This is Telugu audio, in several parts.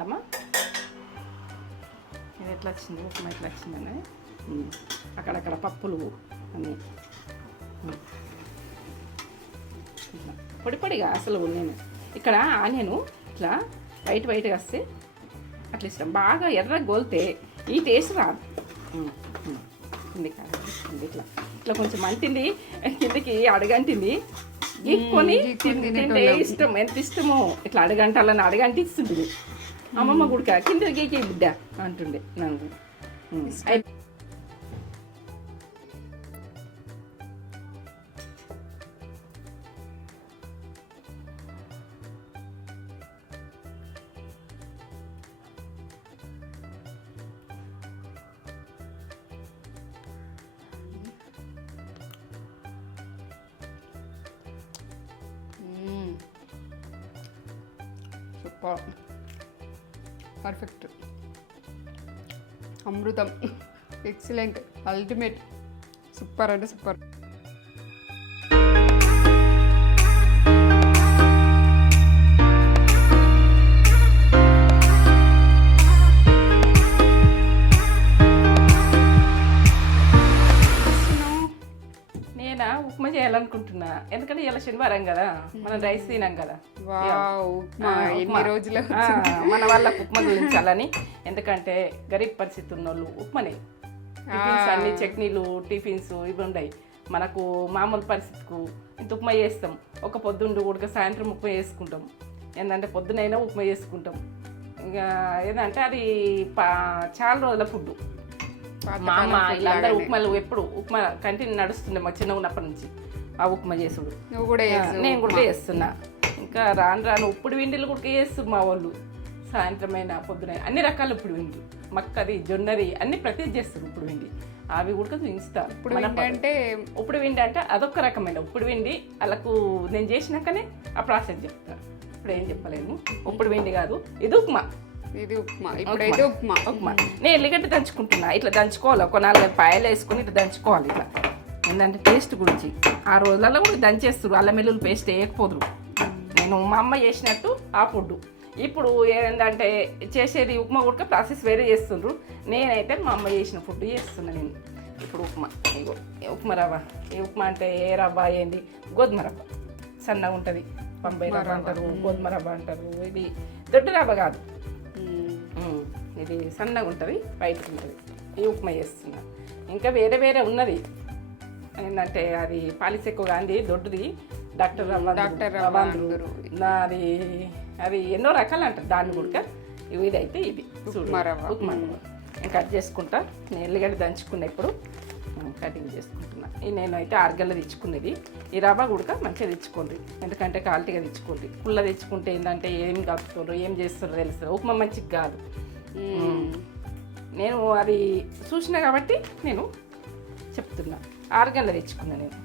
చూద్దామా ఇది ఎట్లా వచ్చింది, ఉప్మా ఎట్లా వచ్చిందని. అక్కడక్కడ పప్పులు అన్నీ పొడి పొడిగా అసలు నేను ఇక్కడ ఆనియను ఇట్లా వైట్గా వస్తే అట్లా ఇష్టం. బాగా ఎర్రగా గోలితే ఈ టేస్ట్ రాదు. ఇట్లా ఇట్లా కొంచెం అంటింది కిందకి అడగంటింది గీక్కొని తింటే ఇష్టం, ఎంత ఇష్టమో. ఇట్లా అడగంటాలని అడగంటి ఇస్తుంటుంది అమ్మమ్మ గుడిక కింద గీకే బిడ్డ అంటుండే నాకు. సూపర్, పర్ఫెక్ట్, అమృతం, ఎక్సలెంట్, అల్టిమేట్, సూపర్ అంటే సూపర్. నేనా ఉప్మా చేయాలనుకుంటున్నా, ఎందుకంటే ఇలా శనివారం కదా, మనం రైస్ తినాం కదా. ఎన్ని రోజులు మన వాళ్ళకు ఉప్మా గురించాలని. ఎందుకంటే గరీబ్ పరిస్థితి ఉన్న వాళ్ళు ఉప్మానే టిఫిన్స్ అన్ని చట్నీలు టిఫిన్స్ ఇవి ఉండయి. మనకు మామూలు పరిస్థితికు ఇంత ఉప్మా చేస్తాం. ఒక పొద్దుండు ఉడక సాయంత్రం ఉప్మా చేసుకుంటాం. ఏంటంటే పొద్దునైనా ఉప్మా చేసుకుంటాం. ఇంకా ఏదంటే అది చాలా రోజుల ఫుడ్. మా అమ్మ వీళ్ళందరూ ఉప్మాలు ఎప్పుడు ఉప్మా కంటిన్యూ నడుస్తుండే మా చిన్న ఉన్నప్పటి నుంచి. ఆ ఉప్మా చేసుడు నేను కూడా చేస్తున్నా. ఇంకా రాను ఉప్పుడు విండిలు కూడా చేస్తున్నారు మా వాళ్ళు. సాయంత్రం అయినా పొద్దున అన్ని రకాల ఉప్పుడు విండి, మక్కది జొన్నది అన్ని ప్రతిదీ చేస్తారు ఉప్పుడు విండి. అవి కూడా చూపిస్తా. ఉప్పుడు విండి అంటే అదొక రకమైన ఉప్పుడు విండి. వాళ్ళకు నేను చేసినాకనే ఆ ప్రాసెస్ చెప్తాను. ఇప్పుడు ఏం చెప్పలేను. ఉప్పుడు విండి కాదు, ఇది ఉప్మా. ఇది ఉప్మా. ఇప్పుడైతే ఉప్మా నేను ఎల్లిగడ్డ దంచుకుంటున్నా. ఇట్లా దంచుకోవాలి, ఒక 4 పాయలు వేసుకొని ఇట్లా దంచుకోవాలి. ఇట్లా ఏంటంటే టేస్ట్ గురించి. ఆ రోజులలో కూడా దంచేస్తారు, అల్లం వెల్లుల్లి పేస్ట్ వేయకపోదురు. నేను మా అమ్మ చేసినట్టు ఆ ఫుడ్. ఇప్పుడు ఏంటంటే చేసేది ఉప్మా కూడా ప్రాసెస్ వేరే చేస్తుండ్రు. నేనైతే మా అమ్మ చేసిన ఫుడ్ చేస్తున్నా నేను. ఇప్పుడు ఉప్మా, ఇగో ఉప్మా రవ్వ. ఈ ఉప్మా అంటే ఏ రవ్వ ఏంది, గోధుమ రవ్వ సన్నగా ఉంటుంది. బొంబాయి రవ్వ అంటారు, గోధుమ రవ్వ అంటారు. ఇది దొడ్డు రవ్వ కాదు, ఇది సన్నగా ఉంటుంది, వైట్గా ఉంటుంది. ఈ ఉప్మా చేస్తున్నా. ఇంకా వేరే వేరే ఉన్నది ఏంటంటే అది పాలిస్ ఎక్కువగా అంది దొడ్డుది డాక్టర్ రవ్వ అది అది ఎన్నో రకాలు అంటారు దాన్ని కూడా. ఇదైతే ఇది ఉప్మా రవ్వ. నేను కట్ చేసుకుంటా. నేను ఎల్లిగడ్డ దంచుకున్నా, ఇప్పుడు కటింగ్ చేసుకుంటున్నా. నేనైతే 6 గంటలు తెచ్చుకునేది. ఈ రవ్వ కూడా మంచిగా తెచ్చుకోండి, ఎందుకంటే క్వాలిటీగా తెచ్చుకోండి. పుల్ల తెచ్చుకుంటే ఏంటంటే ఏం కలుపుతారో ఏం చేస్తారో తెలుస్తుంది. ఉప్మా మంచిగా కాదు. నేను అది చూసిన కాబట్టి నేను చెప్తున్నా. 6 గంటలు తెచ్చుకున్నా నేను.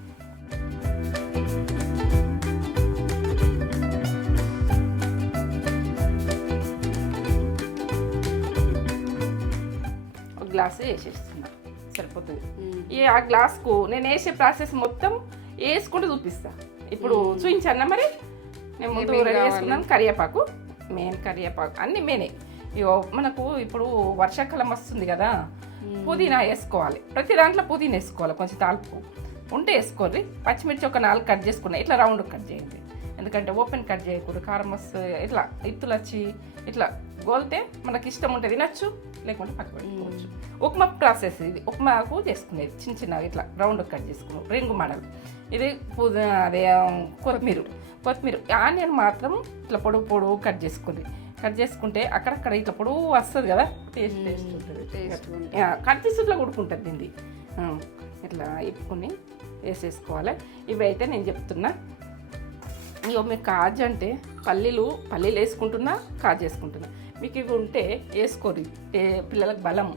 ఒక గ్లాసు వేసేస్తున్నా, సరిపోతుంది. ఆ గ్లాస్కు నేను వేసే ప్రాసెస్ మొత్తం వేసుకుంటూ చూపిస్తా. ఇప్పుడు చూపించాను మరి. నేను ముందు రెడీ చేసుకున్నాను. కరివేపాకు, మెయిన్ కరివేపాకు అన్నీ మెయినే. ఇగో మనకు ఇప్పుడు వర్షాకాలం వస్తుంది కదా, పుదీనా వేసుకోవాలి. ప్రతి దాంట్లో పుదీనా వేసుకోవాలి. కొంచెం తాల్పు ఉంటే వేసుకోండి. పచ్చిమిర్చి ఒక 4 కట్ చేసుకున్నాయి. ఇట్లా రౌండ్ కట్ చేయండి, ఎందుకంటే ఓపెన్ కట్ చేయకూడదు. కారం వస్తే ఇట్లా ఇత్తులు వచ్చి ఇట్లా గోలితే మనకి ఇష్టం ఉంటుంది, తినచ్చు, లేకుంటే పక్కన పెట్టుకోవచ్చు. ఉప్మా ప్రాసెస్ ఇది. ఉప్మాకు చేసుకునేది చిన్న చిన్నగా ఇట్లా రౌండ్ కట్ చేసుకున్నాం, రింగు మడలు. ఇది అదే కొత్తిమీర. ఆనియన్ మాత్రం ఇట్లా పొడుగు కట్ చేసుకుంది. కట్ చేసుకుంటే అక్కడక్కడ ఇట్లా పొడుగు వస్తుంది కదా, టేస్ట్ ఉంటుంది. కత్తిసుట్లో కొడుకుంటుంది దీన్ని. ఇట్లా ఇప్పుకొని వేసేసుకోవాలి. ఇవి అయితే నేను చెప్తున్నా. ఇగో మీకు కాజు అంటే పల్లీలు వేసుకుంటున్నా, కాజు వేసుకుంటున్నా. మీకు ఇవి ఉంటే వేసుకోరు, పిల్లలకు బలం.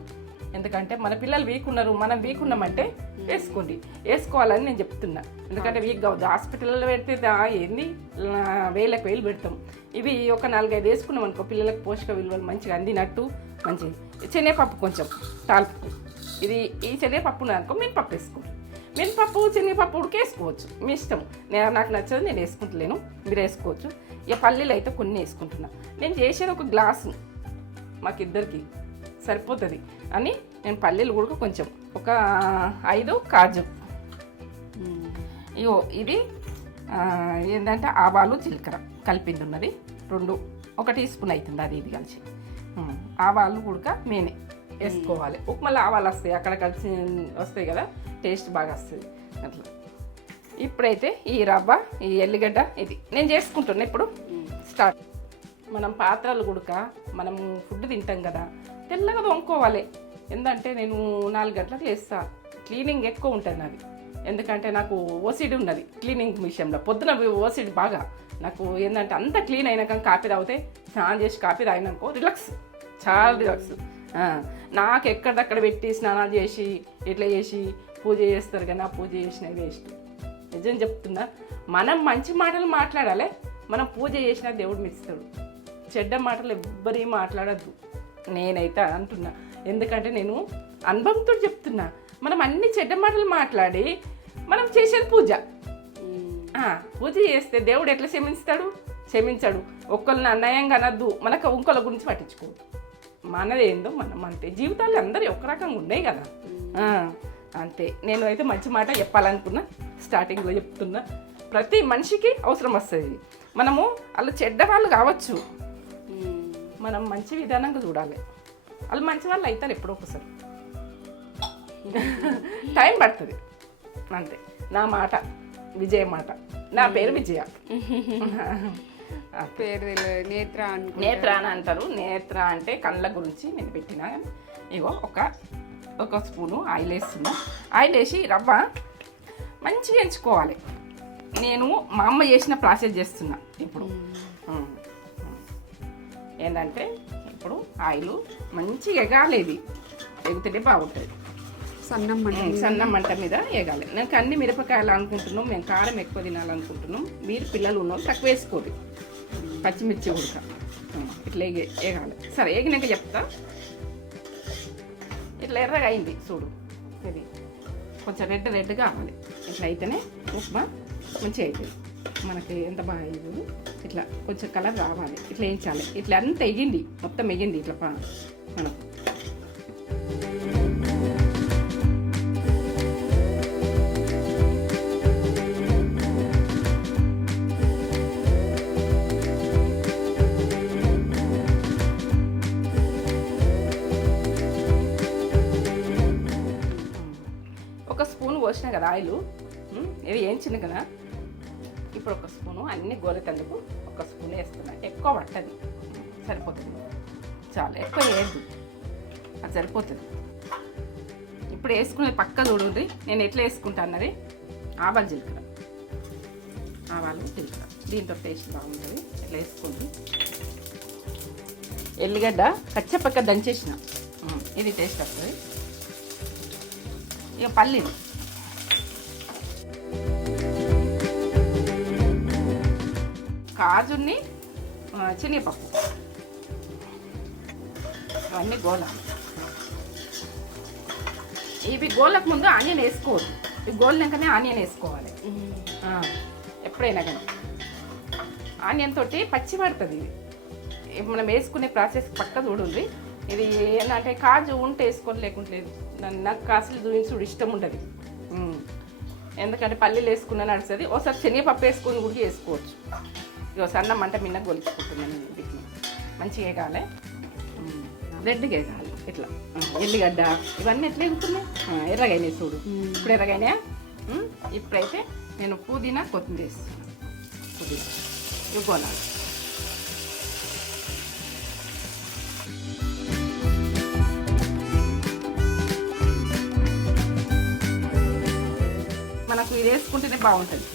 ఎందుకంటే మన పిల్లలు వీక్ ఉన్నారు, మనం వీక్ ఉన్నామంటే వేసుకోండి. వేసుకోవాలని నేను చెప్తున్నా. ఎందుకంటే వీక్ కావద్దు. హాస్పిటల్లో పెడితే ఏంది వేలకు వేలు పెడతాం. ఇవి ఒక 4-5 వేసుకున్నాం అనుకో, పిల్లలకు పోషక విలువలు మంచిగా అందినట్టు. మంచిది. శనగపప్పు కొంచెం తాల్పు. ఈ శనగపప్పు అనుకో మినపప్పు వేసుకోండి. మినపప్పు శనగపప్పు ఉడికేసుకోవచ్చు, మీ ఇష్టం. నాకు నచ్చదు, నేను వేసుకుంటలేను, మీరు వేసుకోవచ్చు. ఇక పల్లీలు అయితే కొన్ని వేసుకుంటున్నా. నేను చేసేది ఒక గ్లాసు మాకిద్దరికి సరిపోతుంది అని నేను పల్లీలు కూడా కొంచెం ఒక 5 కాజు. ఇగో ఇది ఏంటంటే ఆవాలు జీలకర్ర కలిపింది ఉన్నది 2, 1 టీ స్పూన్ అవుతుంది అది ఇది కలిసి. ఆవాలు కూడా మేనే వేసుకోవాలి. ఉప్మాలో ఆవాలు వస్తాయి, అక్కడ కలిసి వస్తాయి కదా, టేస్ట్ బాగా వస్తుంది అట్లా. ఇప్పుడైతే ఈ రవ్వ, ఈ ఎల్లిగడ్డ ఇది నేను చేసుకుంటున్నా ఇప్పుడు స్టార్ట్. మనం పాత్రలు కూడా మనం ఫుడ్ తింటాం కదా, తెల్లగా తోముకోవాలి. ఎందుకంటే నేను 4 గంటలకు లేస్తా, క్లీనింగ్ ఎక్కువ ఉంటుంది నాది. ఎందుకంటే నాకు ఓసిడి ఉన్నది క్లీనింగ్ విషయంలో. పొద్దున ఓసిడి బాగా నాకు ఏంటంటే అంత క్లీన్ అయినాక కాఫీ తాగితే, స్నానం చేసి కాఫీ తాగినాకో రిలాక్స్, చాలా రిలాక్స్. నాకు ఎక్కడిదక్కడ పెట్టి స్నానాలు చేసి ఇట్లా చేసి పూజ చేస్తారు కానీ ఆ పూజ చేసినా వేస్ట్. నిజం చెప్తున్నా, మనం మంచి మాటలు మాట్లాడాలి, మనం పూజ చేసినా దేవుడు మెచ్చుతాడు. చెడ్డ మాటలు ఎవ్వరీ మాట్లాడద్దు నేనైతే అంటున్నా. ఎందుకంటే నేను అనుభవంతో చెప్తున్నా. మనం అన్ని చెడ్డ మాటలు మాట్లాడి మనం చేసేది పూజ. పూజ చేస్తే దేవుడు ఎట్లా క్షమించాడు. ఒక్కరిని అన్యాయంగా అనద్దు, మనకు ఇంకొకరి గురించి పట్టించుకోదు. మనది ఏందో మనం అంతే. జీవితాలు అందరూ ఒక రకంగా ఉన్నాయి కదా, అంతే. నేను అయితే మంచి మాట చెప్పాలనుకున్నా, స్టార్టింగ్లో చెప్తున్నా. ప్రతి మనిషికి అవసరం వస్తుంది. మనము వాళ్ళు చెడ్డవాళ్ళు కావచ్చు, మనం మంచి విధానంగా చూడాలి. వాళ్ళు మంచి వాళ్ళు అవుతారు ఎప్పుడో ఒకసారి, టైం పడుతుంది అంతే. నా మాట విజయ మాట. నా పేరు విజయ. పేరు నేత్ర అని అంటారు. నేత్ర అంటే కళ్ళ గురించి నేను పెట్టిన. ఇగో ఒక స్పూను ఆయిల్ వేస్తున్నా. ఆయిల్ వేసి రవ్వ మంచిగా ఎంచుకోవాలి. నేను మా అమ్మ చేసిన ప్రాసెస్ చేస్తున్నా ఇప్పుడు. ఏంటంటే ఇప్పుడు ఆయిల్ మంచిగా ఎగాలి, ఎగితేనే బాగుంటుంది. సన్న మంట మీద ఎగాలి. నాకు అన్ని మిరపకాయలు అనుకుంటున్నాం, మేము కారం ఎక్కువ తినాలనుకుంటున్నాం. మీరు పిల్లలు ఉన్నోళ్ళు తక్కువ వేసుకోండి. పచ్చిమిర్చి ఉడక ఇట్లా ఎగాలి. సరే ఎగినాక చెప్తా. ఇట్లా ఎర్రగా అయింది చూడు, ఇది కొంచెం రెడ్ కావాలి. ఇట్లా అయితేనే ఉప్మా మంచిగా అవుతుంది మనకి. ఎంత బాగా అయ్యింది, ఇట్లా కొంచెం కలర్ రావాలి. ఇట్లా వేయించాలి. ఇట్లా అంతా ఎగింది, మొత్తం ఎగింది ఇట్లా మనకు. ఒక స్పూన్ పోసిన కదా ఆయిల్, ఇది వేయించింది కదా. ఇప్పుడు ఒక స్పూను అన్ని గోలెతందుకు ఒక స్పూన్ వేస్తున్నా. ఎక్కువ పట్టదు, సరిపోతుంది. చాలా ఎక్కువ వేయద్దు, అది సరిపోతుంది. ఇప్పుడు వేసుకునేది పక్క చూడండి నేను ఎట్లా వేసుకుంటా అన్నది. ఆవాలు జీలకర్ర, దీంతో టేస్ట్ బాగుంటుంది. ఎట్లా వేసుకోండి. ఎల్లిగడ్డ కచ్చపక్క దంచేసిన, ఇది టేస్ట్ వస్తుంది. ఇక పల్లీలు, కాజుని, శనగపప్పు, ఇవన్నీ గోలాలి. ఇవి గోలకు ముందు ఆనియన్ వేసుకోవద్దు, ఇవి గోలినాకనే ఆనియన్ వేసుకోవాలి ఎప్పుడైనా కానీ. ఆనియన్ తోటి పచ్చి పడుతుంది. ఇది మనం వేసుకునే ప్రాసెస్ పక్క చూడండి. ఇది ఏంటంటే కాజు ఉంటే వేసుకొని లేకుంటలేదు. నాకు కాసులు చూపించుడు ఇష్టం ఉంటుంది. ఎందుకంటే పల్లీలు వేసుకున్నా నడుస్తుంది. ఒకసారి శనగపప్పు వేసుకొని కూడా వేసుకోవచ్చు. ఇక సన్న మంట మిన్న గొలుచుకుంటున్నాను. వీటిని మంచిగా వేగాలి, రెడ్గా వేగాలి. ఇట్లా ఎల్లిగడ్డ ఇవన్నీ ఎట్లా ఎగుతున్నాయి, ఎర్రగైనాయి చూడు. ఇప్పుడు ఎర్రగైనా. ఇప్పుడైతే నేను పుదీనా కొత్తిమీర వేస్తున్నాను. పుదీనా ఇవ్వాలి. మనకు ఇది వేసుకుంటేనే బాగుంటుంది.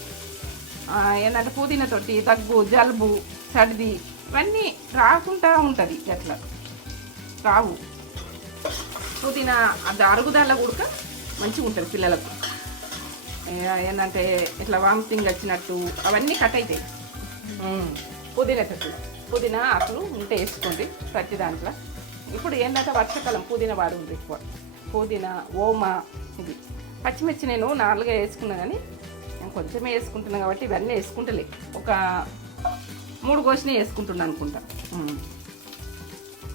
ఏంటంటే పుదీనాతోటి దగ్గు, జలుబు, సర్ది ఇవన్నీ రాకుండా ఉంటుంది. అట్లా రావు. పుదీనా అది అరుగుదల కూడా మంచిగా ఉంటుంది పిల్లలకు. ఏంటంటే ఇట్లా వామిటింగ్ వచ్చినట్టు అవన్నీ కట్ అవుతాయి పుదీనాతోటి. పుదీనా ఆకులు ఉంటే వేసుకోండి ప్రతి దాంట్లో. ఇప్పుడు ఏంటంటే వర్షాకాలం పుదీనా వాడు ఉంది ఎక్కువ. పుదీనా, ఓమా, ఇది పచ్చిమిర్చి నేను 4 వేసుకున్నా కానీ నేను కొంచెమే వేసుకుంటున్నాను కాబట్టి ఇవన్నీ వేసుకుంటలే. ఒక 3 కోసినా వేసుకుంటున్నాను అనుకుంటా.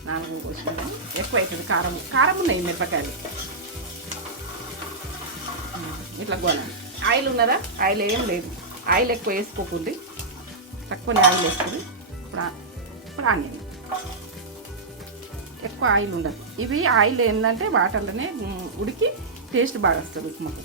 4 పోసుకుంటాం. ఎక్కువ అవుతుంది కారం. కారం ఉన్నాయి మిరపకాయలు. ఇట్లా గోలాలి. ఆయిల్ ఉన్నదా? ఆయిల్ ఏం లేదు. ఆయిల్ ఎక్కువ వేసుకోకుండా తక్కువనే ఆయిల్ వేస్తుంది. ఇప్పుడు ఆనియన్ ఎక్కువ ఆయిల్ ఉండదు. ఇవి ఆయిల్ ఏంటంటే వాటర్లోనే ఉడికి టేస్ట్ బాగా వస్తుంది ఉప్మాకు.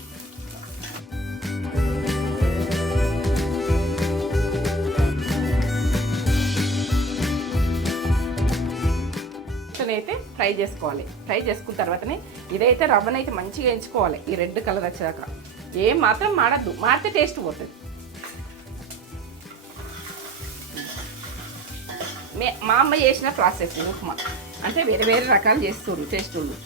అయితే ఫ్రై చేసుకోవాలి. ఫ్రై చేసుకున్న తర్వాతనే ఇదైతే రవ్వనైతే మంచిగా ఎంచుకోవాలి. ఈ రెడ్ కలర్ వచ్చాక ఏం మాత్రం మాడద్దు. మాడితే టేస్ట్ పోతుంది. మా అమ్మ చేసిన ప్రాసెస్ ఉప్మా అంటే వేరే వేరే రకాలు చేస్తున్నారు టేస్ట్ ఉంది,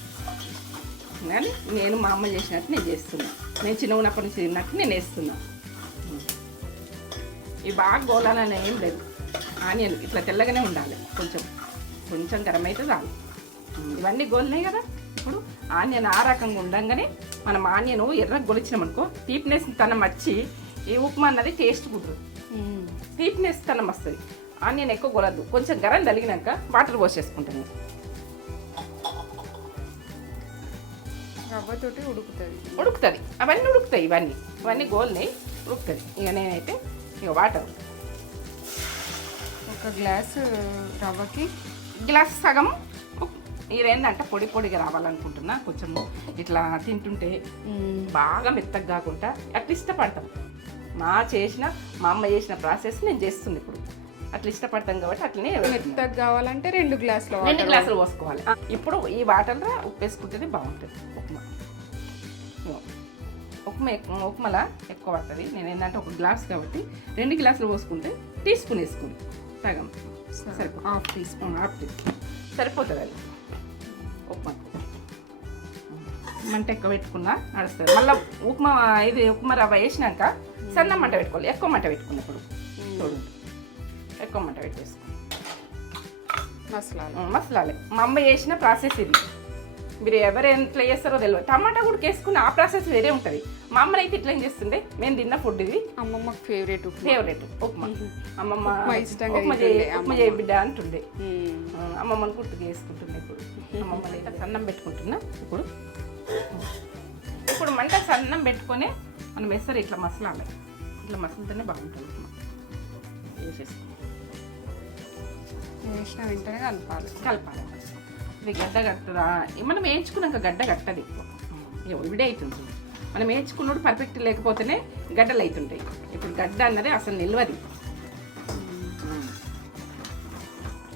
కానీ నేను మా అమ్మ చేసినట్టు నేను చేస్తున్నా. నేను చిన్న ఉన్నప్పటి నుంచి తిన్నట్టు నేను వేస్తున్నా. ఇవి బాగా గోలాలని ఏం లేదు. ఆనియన్ ఇట్లా తెల్లగానే ఉండాలి. కొంచెం గరం అయితే చాలు. ఇవన్నీ గోలినాయి కదా. ఇప్పుడు ఆనియన్ ఆ రకంగా ఉండగానే మనం ఆనియన్ ఎర్రగా గొలిచినామనుకో తీపినెస్ తనం వచ్చి ఈ ఉప్మా అన్నది టేస్ట్ కుదరదు. తీపినెస్ తనం వస్తుంది. ఆనియన్ ఎక్కువ గొలద్దు. కొంచెం గరం తలిగినాక వాటర్ పోసేసుకుంటాను. రవ్వతోటి ఉడుకుతుంది. అవన్నీ ఉడుకుతాయి. ఇవన్నీ గోల్నాయి, ఉడుకుతుంది. ఇక నేనైతే ఇక వాటర్ 1 గ్లాసు రవ్వకి గ్లాస్ సగం. ఇదేంటంటే పొడి పొడిగా రావాలనుకుంటున్నా. కొంచెం ఇట్లా తింటుంటే బాగా మెత్తగా కాకుండా అట్లా ఇష్టపడతాం. మా అమ్మ చేసిన ప్రాసెస్ నేను చేస్తుంది. ఇప్పుడు అట్లా ఇష్టపడతాం కాబట్టి అట్లనే మెత్తగా కావాలంటే 2 గ్లాసులు పోసుకోవాలి. ఇప్పుడు ఈ వాటర్లో ఉప్పు వేసుకుంటేనే బాగుంటుంది ఉప్మాలా ఎక్కువ పడుతుంది. నేను ఏంటంటే 1 గ్లాస్ కాబట్టి 2 గ్లాసులు పోసుకుంటే టీ స్పూన్ వేసుకుని సగం సరిపోతుంది. హాఫ్ టీ స్పూన్ సరిపోతుంది. అది ఉప్మా మంట ఎక్కువ పెట్టుకున్నా నడుస్తుంది. మళ్ళీ ఉప్మా రవ్వ వేసినాక సన్న మంట పెట్టుకోవాలి. ఎక్కువ మంట పెట్టుకున్నప్పుడు చూడండి, ఎక్కువ మంట పెట్టేసుకో. మసలాలి. మా అమ్మ చేసిన ప్రాసెస్ ఇది. మీరు ఎవరు ఎట్లా చేస్తారో తెలియదు. టమాటా కూడా వేసుకుని ఆ ప్రాసెస్ వేరే ఉంటుంది. మా అమ్మని అయితే ఇట్లా ఏం చేస్తుండే, మేము తిన్న ఫుడ్ ఇది. అమ్మమ్మకి ఫేవరెట్ ఉప్మా. అమ్మమ్మ ఉప్మా చేయ బిడ్డ అంటుండే. అమ్మమ్మని గుర్తుకు వేసుకుంటుండే. ఇప్పుడు అమ్మమ్మని అయితే సన్నం పెట్టుకుంటున్నా. ఇప్పుడు మంట సన్నం పెట్టుకొని మనం వేస్తారు ఇట్లా మసలాలి. ఇట్లా మసలుతోనే బాగుంటుంది ఉప్మా. వేసేసుకో. వేసిన వెంటనే కలపాలి. ఇది గడ్డ కట్టదా? మనం వేయించుకున్నాక గడ్డ కట్టది. విడే అవుతుంది. మనం వేయించుకున్నప్పుడు పర్ఫెక్ట్ లేకపోతేనే గడ్డలు అవుతుంటాయి. ఇప్పుడు గడ్డ అన్నది అసలు నిల్వది.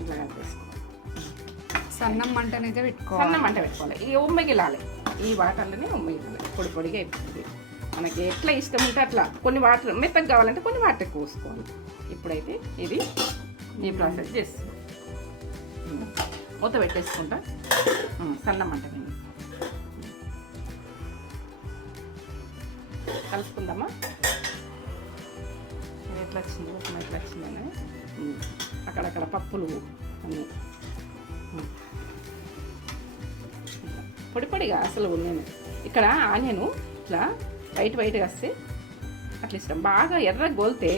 ఇట్లా కలిపేసుకోవాలి. సన్నం మంటనైతే పెట్టుకోవాలి. ఈ ఉమ్మగిలాలి. ఈ వాటర్లోనే ఉమ్మగిలాలి. పొడి పొడిగా అయిపోతుంది. మనకి ఎట్లా ఇష్టం ఉంటే అట్లా. కొన్ని వాటర్ మెత్తగా కావాలంటే కొన్ని వాటర్ ఎక్కువ పోసుకోవాలి. ఇప్పుడైతే ఇది ఈ ప్రాసెస్ చేస్తున్నాం. మూత పెట్టేసుకుంటా. సన్న మంట మీద కలుపుకుందామా. ఎట్లా వచ్చింది ఉప్మా ఎట్లా వచ్చిందని. అక్కడక్కడ పప్పులు అన్నీ పొడి పొడిగా అసలు నేను ఇక్కడ ఆనియను ఇట్లా వైట్గా వస్తే అట్లా ఇష్టం. బాగా ఎర్ర గోలితే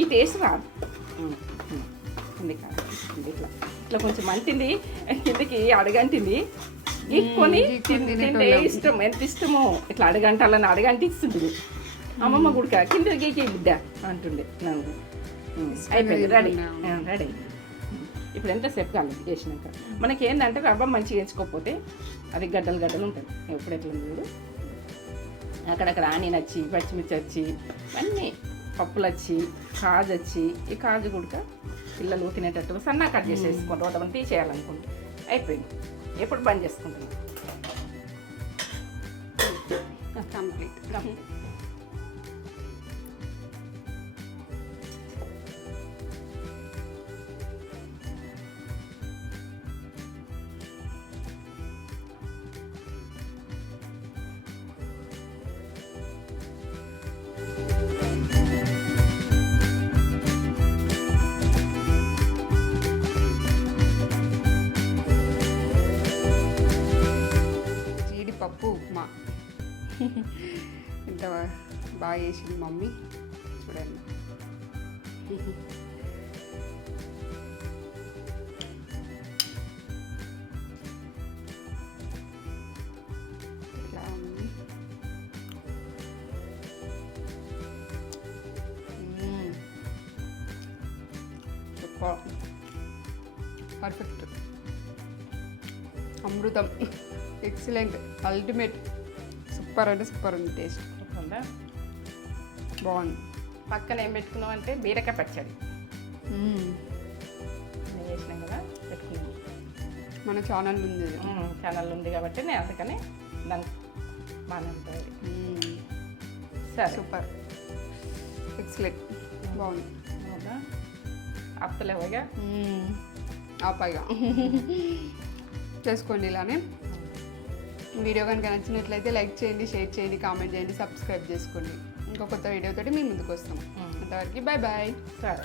ఈ టేస్ట్ రాదు. ఇట్లా ఇట్లా కొంచెం మంటింది కిందకి అడగంటింది గీక్కొని తింటే ఇష్టం. ఎంత ఇష్టమో ఇట్లా అడగంటిస్తుంది. అమ్మమ్మ గుడిక కింద గీకి బిడ్డ అంటుండే. అయిపోయింది. రెడీ. ఇప్పుడు ఎంతసేపు కాలేదు చేసినాక. మనకి ఏంటంటే రవ్వ మంచిగా ఎంచుకోకపోతే అది గడ్డలు ఉంటుంది. ఎప్పుడు ఎట్లా చూడు. అక్కడక్కడ ఆనియన్ వచ్చి, పచ్చిమిర్చి వచ్చి, అన్నీ పప్పులు వచ్చి, కాజు వచ్చి, ఈ కాజు గుడక పిల్లలు తినేటట్టుగా సన్నా కట్ చేసేసుకోండి. రోడ్డు తీసేయాలనుకుంటే అయిపోయింది. ఎప్పుడు బంద్ చేసుకుంటున్నాం. కంప్లీట్. జీడిపప్పు ఉప్మా ఎంత బాగా చేసింది మమ్మీ. చూడండి. పర్ఫెక్ట్, అమృతం, ఎక్సలెంట్, అల్టిమేట్, సూపర్ అంటే సూపర్ ఉంది టేస్ట్. ఉందా? బాగుంది. పక్కన ఏం పెట్టుకున్నాం అంటే బీరకాయ పచ్చడి నేను చేసినాం కదా, పెట్టుకున్నాం. మన ఛానల్ ఉంది ఇది. ఛానల్ ఉంది కాబట్టి నేను అందుకని దానికి బాగానే ఉంటుంది. సరే, సూపర్, ఎక్సలెంట్, బాగుంది. అవునా? అప్పులేవుగా ఆపాయిగా చేసుకోండి. ఇలానే వీడియో కనుక నచ్చినట్లయితే లైక్ చేయండి, షేర్ చేయండి, కామెంట్ చేయండి, సబ్స్క్రైబ్ చేసుకోండి. ఇంకో కొత్త వీడియోతోటి మేము ముందుకు వస్తాం. అంతవరకు బాయ్ బాయ్. సరే.